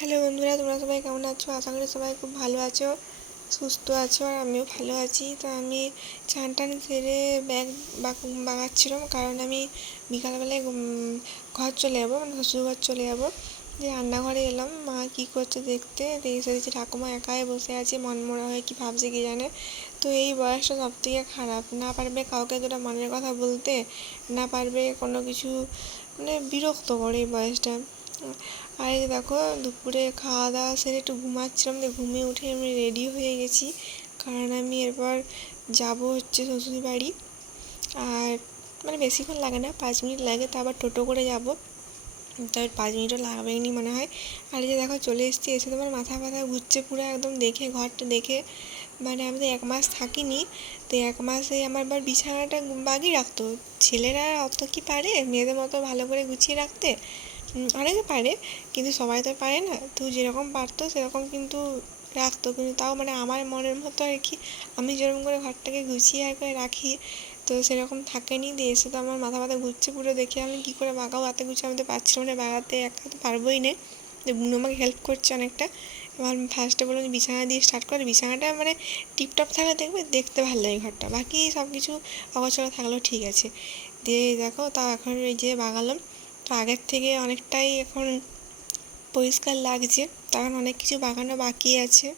Hello বন্ধুরা, তোমরা সবাই কেমন আছো? আশা করি সবাই খুব ভালো আছো, সুস্থ আছো। আর আমিও ভালো আছি। তো আমি চান টান সেরে ব্যাগ বাগাচ্ছিলাম, কারণ আমি বিকালবেলায় ঘর চলে যাবো, মানে শ্বশুর ঘর চলে যাবো। যে রান্নাঘরে এলাম, মা কী করছে দেখতে, এসে দেখছি ঠাকুমা একাই বসে আছে, মনমরা হয়ে কী ভাবছে কি জানে। তো এই বয়সটা সব থেকে খারাপ, না পারবে কাউকে দুটো মনের কথা বলতে, না পারবে কোনো কিছু, মানে বিরক্ত করে এই বয়সটা। আর এই দেখো, দুপুরে খাওয়া দাওয়া সেরে একটু ঘুমাচ্ছিলাম, দিয়ে ঘুমিয়ে উঠে আমি রেডি হয়ে গেছি, কারণ আমি এরপর যাবো হচ্ছে শ্বশুর বাড়ি। আর মানে বেশিক্ষণ লাগে না, 5 মিনিট লাগে, তো আবার টোটো করে যাবো, তো 5 মিনিটও লাগবেনি মনে হয়। আর এই যে দেখো চলে এসেছি, এসে তোমার মাথা ব্যথা ঘুরছে পুরো একদম দেখে, ঘরটা দেখে। মানে আমি তো 1 মাস থাকিনি, তো 1 মাসে আমার বার বিছানাটা বাগিয়ে রাখতো। ছেলেরা অত কি পারে মেয়েদের মতো ভালো করে গুছিয়ে রাখতে? অনেকে পারে, কিন্তু সবাই তো পারে না। তো যেরকম পারতো সেরকম কিন্তু রাখতো, কিন্তু তাও মানে আমার মনের মতো আর কি, আমি যেরকম করে ঘরটাকে গুছিয়ে আর করে রাখি, তো সেরকম থাকেনি। দিয়ে এসে তো আমার মাথা ব্যথা ঘুরছে পুরো দেখে, আমি কী করে বাগাবো, হাতে গুছিয়ে আমি তো পারছিলাম না বাগাতে, একা তো পারবোই না। যে বুনো আমাকে হেল্প করছে অনেকটা। এবার ফার্স্টে বললাম যে বিছানা দিয়ে স্টার্ট করে, বিছানাটা মানে টিপটপ থাকলে দেখবে দেখতে ভালো লাগে ঘরটা, বাকি সব কিছু অগোছালো থাকলেও ঠিক আছে। দিয়ে দেখো তাও এখন এই যে বাগালাম, তো আগের থেকে অনেকটাই এখন পরিষ্কার লাগছে, তখন অনেক কিছু বাগানো বাকি আছে।